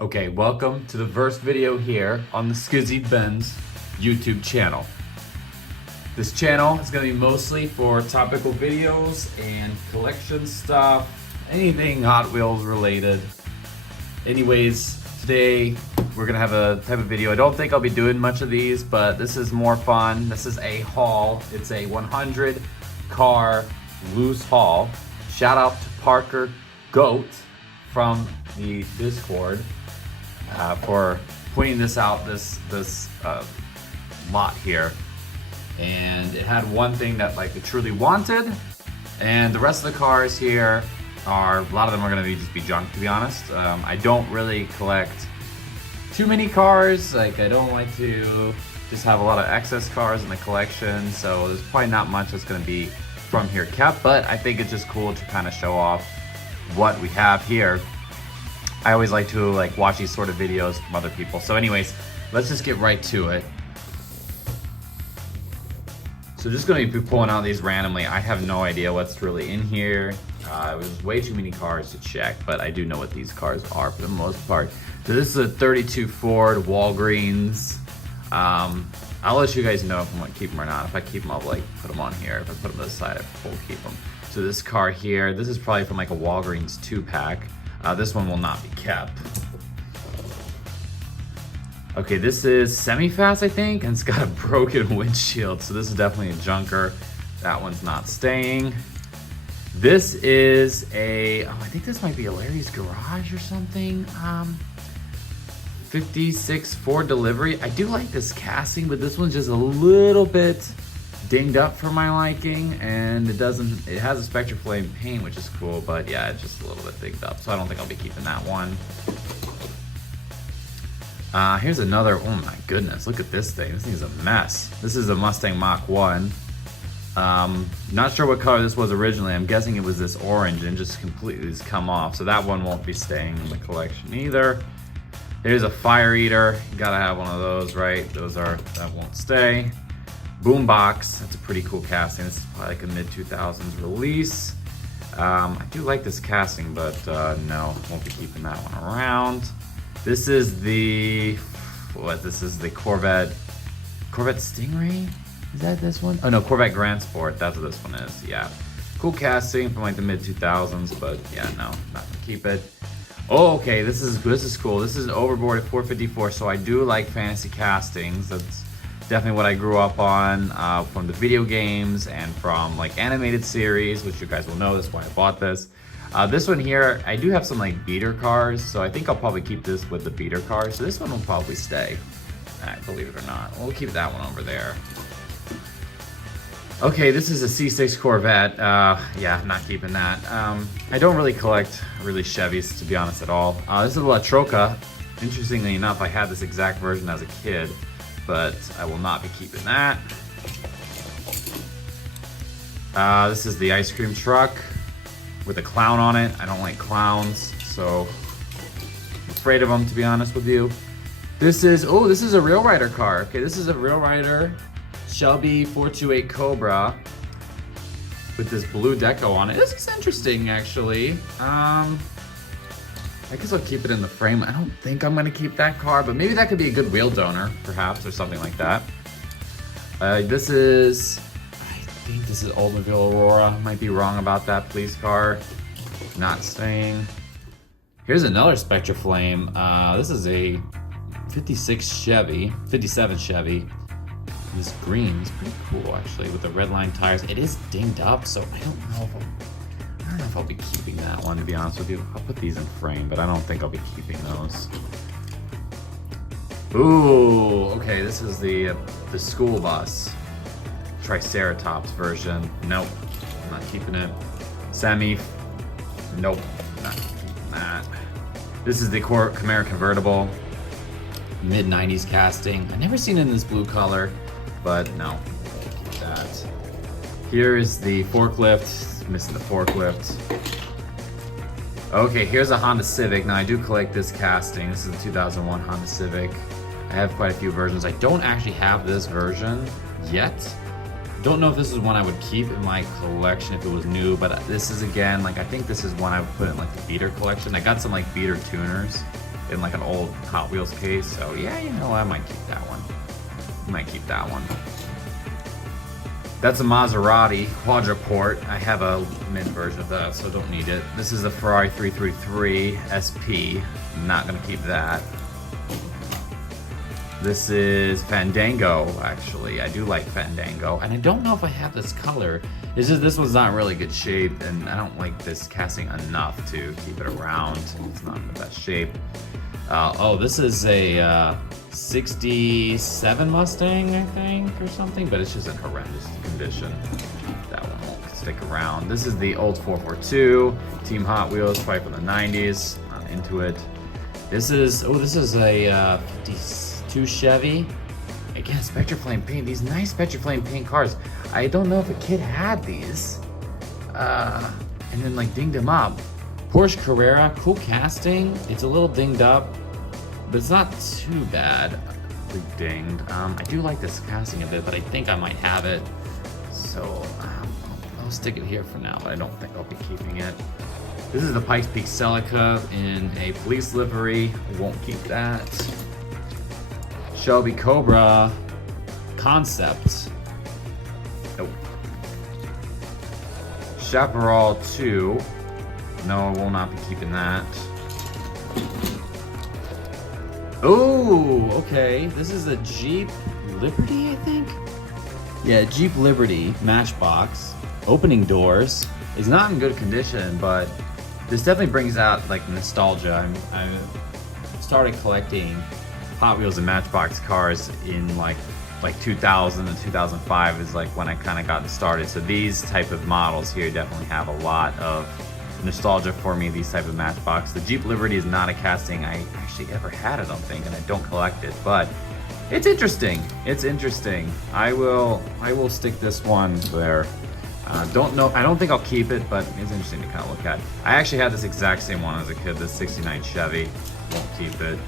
Okay, welcome to the first video here on the Skizzy Benz YouTube channel. This channel is going to be mostly for topical videos and collection stuff, anything Hot Wheels related. Anyways, today we're going to have a type of video. I don't think I'll be doing much of these, but this is more fun. This is a haul. It's a 100 car loose haul. Shout out to Parker Goat from the Discord for pointing this out, this lot here. And it had one thing that like it truly wanted, and the rest of the cars here are, a lot of them are going to just be junk, to be honest. I don't really collect too many cars. Like, I don't like to just have a lot of excess cars in the collection, so there's probably not much that's going to be from here kept, but I think it's just cool to kind of show off what we have here. I always like to watch these sort of videos from other people. So anyways, let's just get right to it. So just going to be pulling out these randomly. I have no idea what's really in here. It was way too many cars to check, but I do know what these cars are for the most part. So this is a 32 Ford Walgreens. I'll let you guys know if I want to keep them or not. If I keep them, I'll put them on here. If I put them to the side, I will keep them. So this car here, this is probably from like a Walgreens 2-pack. This one will not be kept. Okay, this is semi-fast, I think, and it's got a broken windshield, so this is definitely a junker. That one's not staying. This is a, I think this might be a Larry's Garage or something. 56 Ford delivery. I do like this casting, but this one's just a little bit dinged up for my liking, and it has a Spectre Flame paint, which is cool, but yeah, it's just a little bit dinged up, so I don't think I'll be keeping that one. Here's another, oh my goodness, look at this thing. This thing's a mess. This is a Mustang Mach 1. Not sure what color this was originally. I'm guessing it was this orange and just completely has come off, so that one won't be staying in the collection either. Here's a Fire Eater. You gotta have one of those, right? That won't stay. Boombox, that's a pretty cool casting. This is probably like a mid-2000s release. I do like this casting, but no, won't be keeping that one around. This is the, this is the Corvette Stingray? Is that this one? Oh no, Corvette Grand Sport, that's what this one is, yeah. Cool casting from like the mid-2000s, but yeah, no, not gonna keep it. Oh, okay, this is cool. This is an Overboard at 454, so I do like fantasy castings. That's definitely what I grew up on from the video games and from like animated series, which you guys will know. That's why I bought this. This one here, I do have some like beater cars, so I think I'll probably keep this with the beater cars. So this one will probably stay, believe it or not. We'll keep that one over there. Okay, this is a C6 Corvette. Yeah, not keeping that. I don't really collect Chevys, to be honest, at all. This is a La Troca. Interestingly enough, I had this exact version as a kid, but I will not be keeping that. This is the ice cream truck with a clown on it. I don't like clowns, so I'm afraid of them, to be honest with you. This is a Real Rider car. Okay, this is a Real Rider Shelby 428 Cobra with this blue deco on it. This is interesting, actually. I guess I'll keep it in the frame. I don't think I'm gonna keep that car, but maybe that could be a good wheel donor, perhaps, or something like that. I think this is Oldsmobile Aurora. Might be wrong about that police car. Not staying. Here's another Spectre Flame. This is a 57 Chevy. This green is pretty cool, actually, with the red line tires. It is dinged up, so I don't know if I'll be keeping that one, to be honest with you. I'll put these in frame, but I don't think I'll be keeping those. Ooh, okay, this is the school bus. Triceratops version. Nope, I'm not keeping it. Semi, nope, not keeping that. This is the Camaro convertible. Mid-90s casting. I've never seen it in this blue color, but no, keep that. Here is the forklift. Missing the forklift. Okay, here's a Honda Civic. Now I do collect this casting. This is a 2001 Honda Civic. I have quite a few versions. I don't actually have this version yet. Don't know if this is one I would keep in my collection if it was new, but this is, again, like, I think this is one I would put in like the beater collection. I got some like beater tuners in like an old Hot Wheels case. So yeah, you know, I might keep that one. Might keep that one. That's a Maserati Quadriport. I have a mint version of that, so don't need it. This is a Ferrari 333 SP. Not gonna keep that. This is Fandango, actually. I do like Fandango, and I don't know if I have this color. It's just this one's not in really good shape, and I don't like this casting enough to keep it around. It's not in the best shape. Oh, this is a 67 Mustang, I think, or something, but it's just in horrendous condition. That one won't stick around. This is the old 442 Team Hot Wheels, probably from the 90s. Not into it. This is a 52 Chevy. Again, Spectre Flame paint. These nice Spectre Flame paint cars. I don't know if a kid had these, and then like dinged them up. Porsche Carrera, cool casting. It's a little dinged up, but it's not too bad. Dinged. I do like this casting a bit, but I think I might have it. So I'll stick it here for now, but I don't think I'll be keeping it. This is the Pikes Peak Celica in a police livery. Won't keep that. Shelby Cobra Concept. Nope. Chaparral 2. No, I will not be keeping that. Oh, okay. This is a Jeep Liberty, I think? Yeah, Jeep Liberty Matchbox. Opening doors. It's not in good condition, but this definitely brings out like nostalgia. I started collecting Hot Wheels and Matchbox cars in like 2000 and 2005 is like when I kind of got started. So these type of models here definitely have a lot of nostalgia for me, these type of Matchbox. The Jeep Liberty is not a casting I actually ever had, I don't think, and I don't collect it, but it's interesting. It's interesting. I will stick this one there. I don't think I'll keep it, but it's interesting to kind of look at. I actually had this exact same one as a kid, this 69 Chevy. Won't keep it.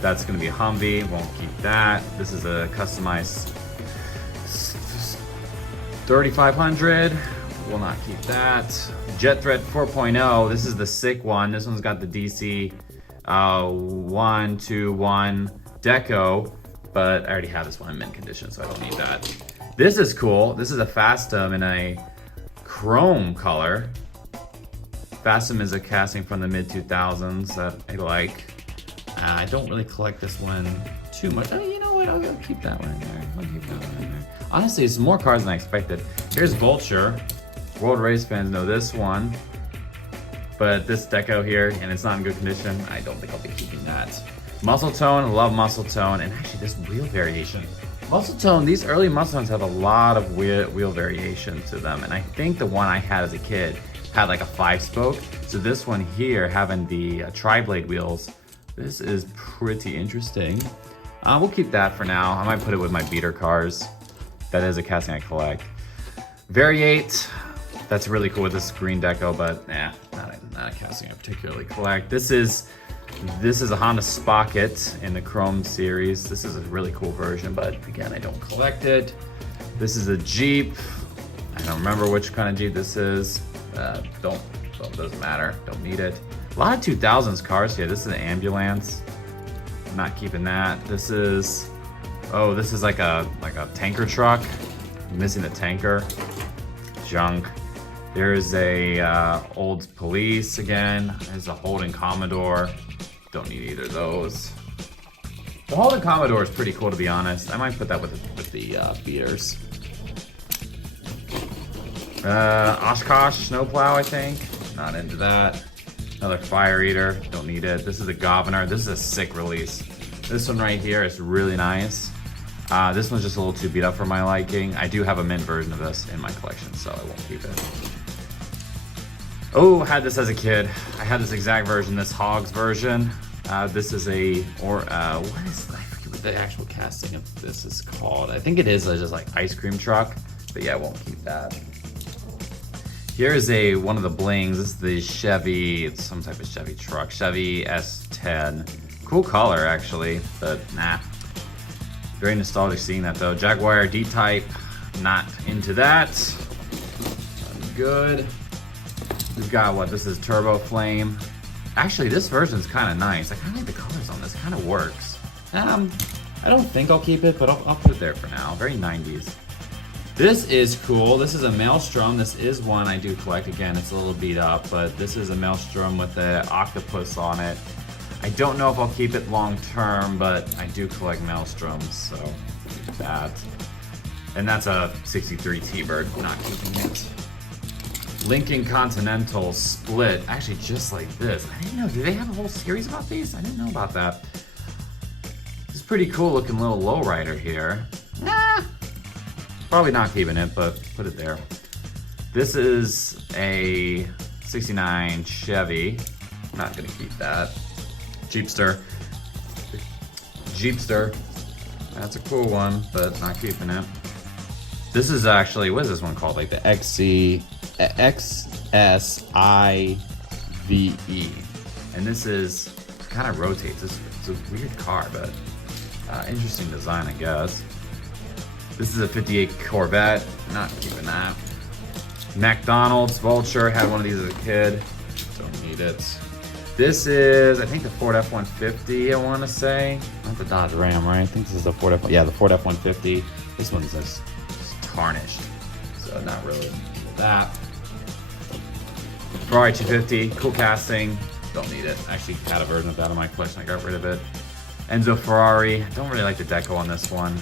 That's gonna be a Humvee, won't keep that. This is a customized 3500, will not keep that. Jet Threat 4.0, this is the sick one. This one's got the DC 121 deco, but I already have this one in mint condition, so I don't need that. This is cool. This is a Fastum in a chrome color. Fastum is a casting from the mid 2000s that I like. I don't really collect this one too much. Oh, you know what? I'll keep that one in there. I'll keep that one in there. Honestly, it's more cars than I expected. Here's Vulture. World Race fans know this one. But this deco here, and it's not in good condition, I don't think I'll be keeping that. Muscle Tone, I love Muscle Tone, and actually this wheel variation. Muscle Tone, these early Muscle Tones have a lot of wheel variation to them, and I think the one I had as a kid had like a 5-spoke. So this one here, having the tri-blade wheels, this is pretty interesting. We'll keep that for now. I might put it with my beater cars. That is a casting I collect. Variate, that's really cool with this green deco, but not a casting I particularly collect. This is a Honda Spocket in the Chrome series. This is a really cool version, but again, I don't collect it. This is a Jeep. I don't remember which kind of Jeep this is. Doesn't matter, don't need it. A lot of 2000s cars here. This is an ambulance. I'm not keeping that. This is like a tanker truck. I'm missing the tanker. Junk. There's a old police again. There's a Holden Commodore. Don't need either of those. The Holden Commodore is pretty cool, to be honest. I might put that with the beaters. Oshkosh snowplow, I think. Not into that. Another Fire Eater, don't need it. This is a Governor. This is a sick release. This one right here is really nice. This one's just a little too beat up for my liking. I do have a mint version of this in my collection, so I won't keep it. Oh, I had this as a kid. I had this exact version, this Hogs version. This is I forget what the actual casting of this is called. I think it is just like ice cream truck, but yeah, I won't keep that. Here's one of the blings. This is the Chevy, it's some type of Chevy truck. Chevy S10. Cool color actually, but nah. Very nostalgic seeing that though. Jaguar D-Type, not into that. Good. We've got this is Turbo Flame. Actually, this version's kind of nice. I kind of like the colors on this. Kind of works. I don't think I'll keep it, but I'll put it there for now. Very 90s. This is cool. This is a Maelstrom. This is one I do collect. Again, it's a little beat up, but this is a Maelstrom with an octopus on it. I don't know if I'll keep it long term, but I do collect Maelstroms, so keep that. And that's a 63 T-Bird. Not keeping it. Lincoln Continental Split. Actually, just like this. I didn't know. Do they have a whole series about these? I didn't know about that. It's pretty cool looking little lowrider here. Probably not keeping it, but put it there. This is a 69 Chevy. Not gonna keep that. Jeepster. That's a cool one, but not keeping it. This is actually, what is this one called? Like the XSIVE. And this is, kind of rotates. It's a weird car, but interesting design, I guess. This is a 58 Corvette, not keeping that. McDonald's Vulture, had one of these as a kid. Don't need it. This is, I think, the Ford F-150, I want to say. Not the Dodge Ram, right? I think this is the Ford F-150. Yeah, the Ford F-150. This one's just tarnished, so not really that. Ferrari 250, cool casting. Don't need it. Actually had a version of that in my collection. I got rid of it. Enzo Ferrari. Don't really like the deco on this one.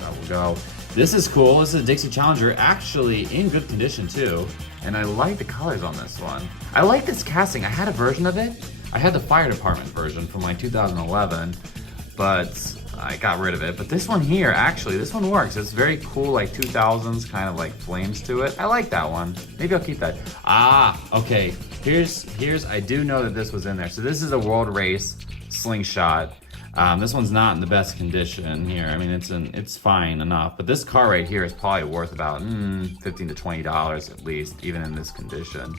That will go. This is cool. This is a Dixie Challenger, actually in good condition too. And I like the colors on this one. I like this casting. I had a version of it. I had the fire department version from like 2011, but I got rid of it. But this one here, actually, this one works. It's very cool, like 2000s kind of like flames to it. I like that one. Maybe I'll keep that. Okay. Here's. I do know that this was in there. So this is a World Race Slingshot. This one's not in the best condition here. I mean, it's fine enough, but this car right here is probably worth about $15 to $20 at least, even in this condition.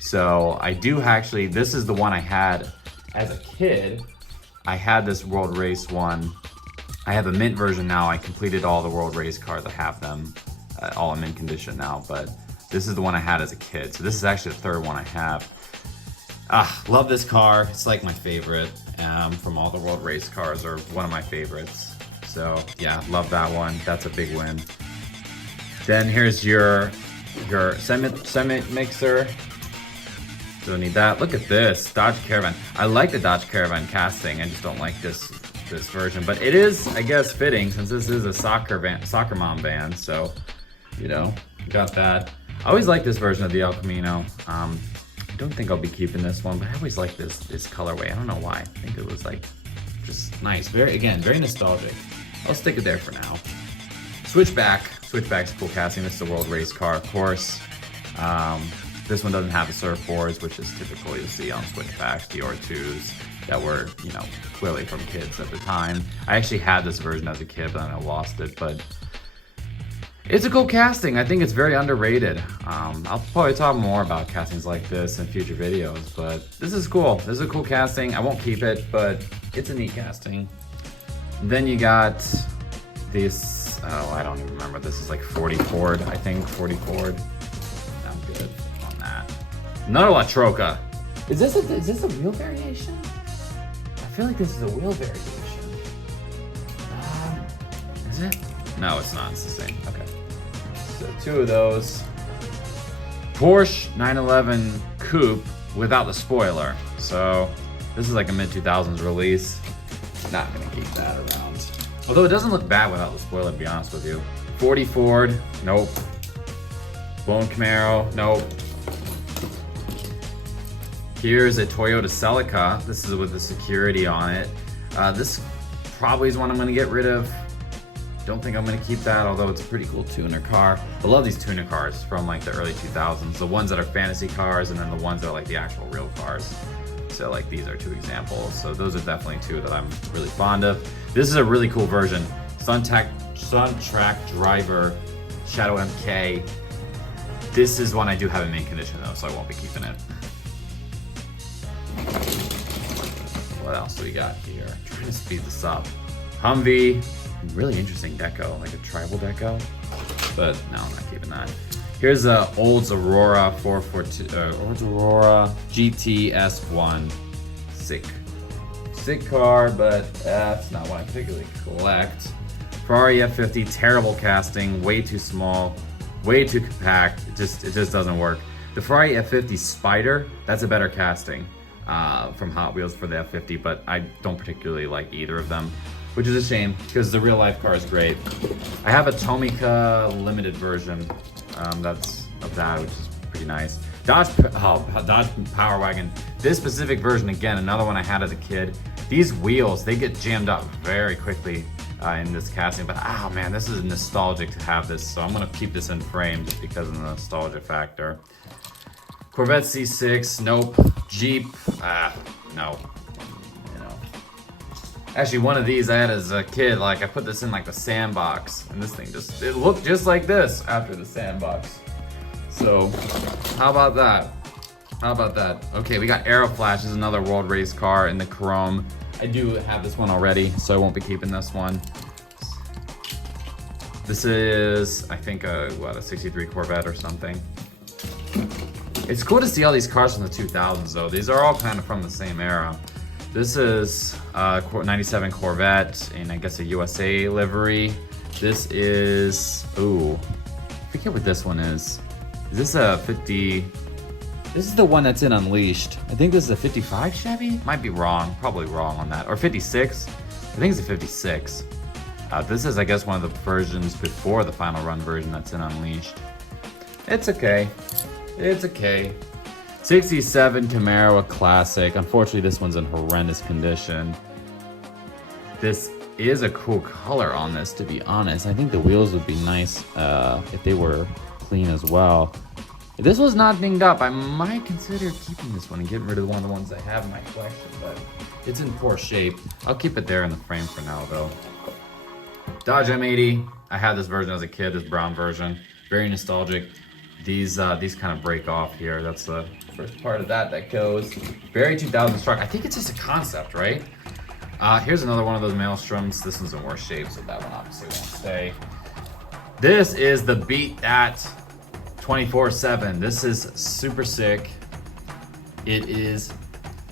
So I do actually, this is the one I had as a kid. I had this World Race one. I have a mint version now. I completed all the World Race cars. I have them all in mint condition now, but this is the one I had as a kid. So this is actually the third one I have. Love this car. It's like my favorite from all the World Race cars, or one of my favorites. So yeah, love that one. That's a big win. Then here's your Summit mixer. Don't need that. Look at this Dodge Caravan. I like the Dodge Caravan casting. I just don't like this version, but it is, I guess, fitting since this is a soccer mom band. So you know, got that. I always like this version of the El Camino. I don't think I'll be keeping this one, but I always like this colorway. I don't know why. I think it was like just nice. Very nostalgic. I'll stick it there for now. Switchback's cool casting. This is a World Race car, of course. This one doesn't have the surfboards, which is typical you'll see on Switchbacks, the R2s that were, you know, clearly from kids at the time. I actually had this version as a kid, but then I lost it. But it's a cool casting. I think it's very underrated. I'll probably talk more about castings like this in future videos, but this is cool. This is a cool casting. I won't keep it, but it's a neat casting. Then you got this, I don't even remember. This is like 40 Ford, I think, 40 Ford. I'm good on that. Another La Troca. Is this a wheel variation? I feel like this is a wheel variation. Is it? No, it's not. It's the same. Okay. So two of those. Porsche 911 Coupe without the spoiler. So this is like a mid-2000s release. Not gonna keep that around. Although it doesn't look bad without the spoiler, to be honest with you. 40 Ford, nope. Bone Camaro, nope. Here's a Toyota Celica. This is with the security on it. This probably is one I'm gonna get rid of. Don't think I'm gonna keep that, although it's a pretty cool tuner car. I love these tuner cars from like the early 2000s. The ones that are fantasy cars, and then the ones that are like the actual real cars. So like these are two examples. So those are definitely two that I'm really fond of. This is a really cool version. Suntrack Driver Shadow MK. This is one I do have in mint condition though, so I won't be keeping it. What else do we got here? I'm trying to speed this up. Humvee. Really interesting deco, like a tribal deco, but no, I'm not keeping that. Here's a Olds Aurora 442, Olds Aurora GTS1. Sick car, but that's not what I particularly collect. Ferrari F50, terrible casting, way too small, way too compact. It just doesn't work. The Ferrari F50 Spider, that's a better casting from Hot Wheels for the F50, but I don't particularly like either of them, which is a shame because the real life car is great. I have a Tomica limited version that's of that, which is pretty nice. Dodge Power Wagon. This specific version, again, another one I had as a kid. These wheels, they get jammed up very quickly in this casting, but oh man, this is nostalgic to have this, so I'm gonna keep this in frame just because of the nostalgia factor. Corvette C6, nope. Jeep, no. You know. Actually, one of these I had as a kid, like I put this in like the sandbox, and this thing it looked just like this after the sandbox. So, how about that? How about that? Okay, we got Aeroflash. This is another world race car in the chrome. I do have this one already, so I won't be keeping this one. This is, I think, a 63 Corvette or something. It's cool to see all these cars from the 2000s, though. These are all kind of from the same era. This is a 97 Corvette in, I guess, a USA livery. This is, ooh, I forget what this one is. Is this a 50? This is the one that's in Unleashed. I think this is a 55 Chevy? Might be wrong, probably wrong on that. Or 56? I think it's a 56. This is, I guess, one of the versions before the final run version that's in Unleashed. It's okay. It's okay. 67 Camaro Classic. Unfortunately, this one's in horrendous condition. This is a cool color on this, to be honest. I think the wheels would be nice if they were clean as well. If this was not dinged up, I might consider keeping this one and getting rid of one of the ones I have in my collection, but it's in poor shape. I'll keep it there in the frame for now, though. Dodge M80. I had this version as a kid, this brown version. Very nostalgic. These kind of break off here. That's the first part of that goes. Very 2000s truck. I think it's just a concept, right? Here's another one of those Maelstroms. This one's in worse shape, so that one obviously won't stay. This is the Beat That 24/7. This is super sick. It is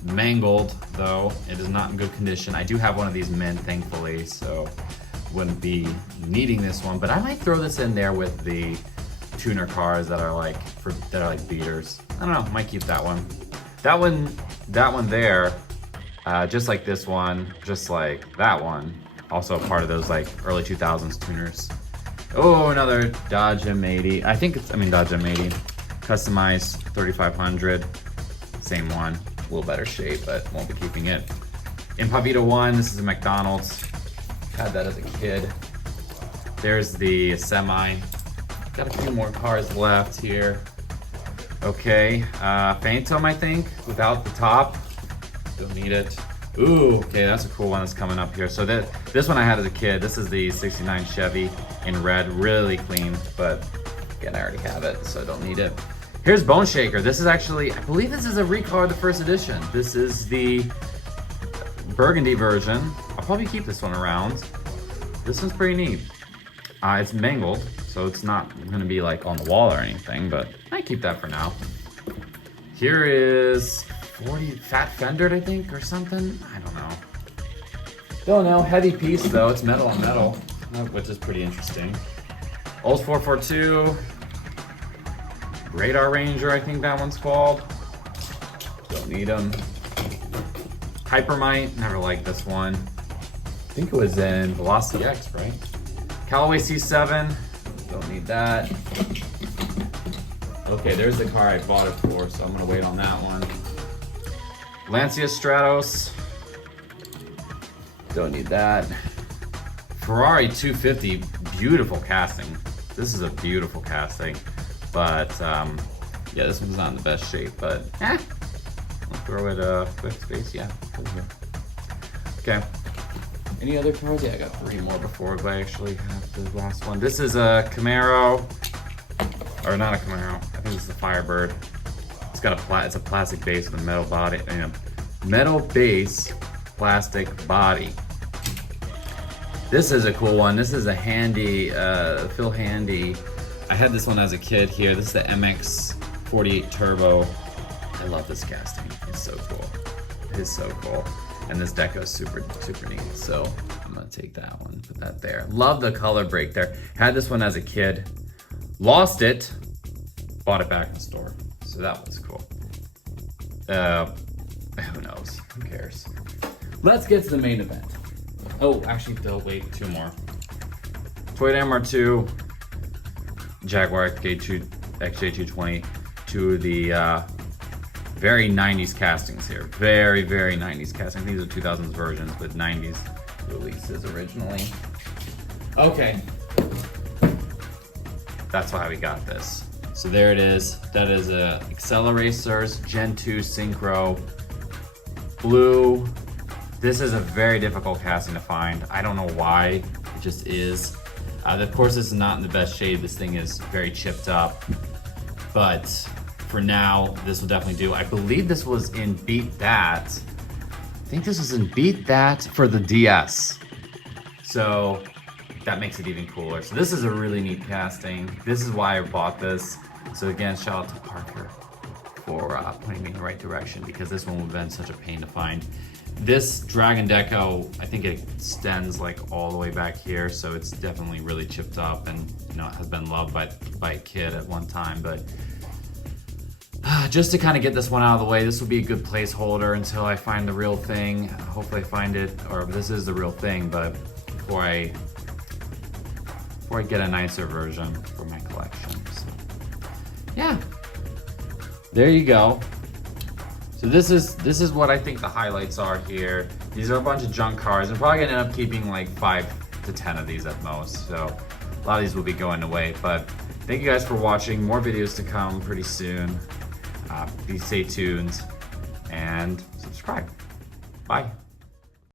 mangled, though. It is not in good condition. I do have one of these mint, thankfully, so wouldn't be needing this one. But I might throw this in there with the tuner cars that are like beaters. I don't know. Might keep that one. That one there, just like this one, just like that one. Also part of those like early 2000s tuners. Oh, another Dodge M80. Dodge M80. Customized 3500. Same one. A little better shape, but won't be keeping it. Impavito 1. This is a McDonald's. Had that as a kid. There's the semi. Got a few more cars left here. Okay. Phantom, I think, without the top. Don't need it. Ooh, okay, that's a cool one that's coming up here. So this one I had as a kid. This is the 69 Chevy in red, really clean, but again, I already have it, so I don't need it. Here's Bone Shaker. This is actually, I believe this is a recolor of the first edition. This is the burgundy version. I'll probably keep this one around. This one's pretty neat. It's mangled, so it's not gonna be like on the wall or anything, but I keep that for now. Here is 40 Fat Fendered, I think, or something. I don't know. Don't know. Heavy piece though. It's metal on metal, which is pretty interesting. Olds 442. Radar Ranger, I think that one's called. Don't need them. Hypermite. Never liked this one. I think it was in Velocity X, right? Callaway C7. Don't need that. Okay, there's the car I bought it for, so I'm gonna wait on that one. Lancia Stratos. Don't need that. Ferrari 250, beautiful casting. This is a beautiful casting, but yeah, this one's not in the best shape, but I'll throw it quick space, yeah. Okay. Any other cars? Yeah, I got 3 more before I actually have the last one. This is a Camaro, or not a Camaro. I think it's the Firebird. It's got it's a plastic base with a metal body, metal base, plastic body. This is a cool one. This is a Handy, Phil Handy I had this one as a kid here. This is the MX-48 Turbo. I love this casting. It's so cool. It is so cool. And this deco is super, super neat. So I'm gonna take that one, put that there. Love the color break there. Had this one as a kid. Lost it. Bought it back in the store. So that was cool. Who knows? Who cares? Let's get to the main event. Oh, actually, wait, 2 more. Toyota MR2, Jaguar XJ220, to the very 90s castings here. Very, very 90s castings. These are 2000s versions, but 90s releases originally. Okay. That's why we got this. So there it is. That is a Acceleracers Gen 2 Synchro Blue. This is a very difficult casting to find. I don't know why, it just is. Of course, this is not in the best shade. This thing is very chipped up, but for now, this will definitely do. I believe this was in Beat That. I think this was in Beat That for the DS. So that makes it even cooler. So this is a really neat casting. This is why I bought this. So again, shout out to Parker for pointing me in the right direction, because this one would have been such a pain to find. This Dragon Deco, I think it extends like all the way back here, so it's definitely really chipped up, and you know, it has been loved by a kid at one time. But just to kind of get this one out of the way, this will be a good placeholder until I find the real thing. Hopefully I find it, or this is the real thing, but before I get a nicer version for my collection. So yeah, there you go. So this is what I think the highlights are here. These are a bunch of junk cars. I'm probably gonna end up keeping like 5 to 10 of these at most. So a lot of these will be going away, but thank you guys for watching. More videos to come pretty soon. Please stay tuned and subscribe. Bye.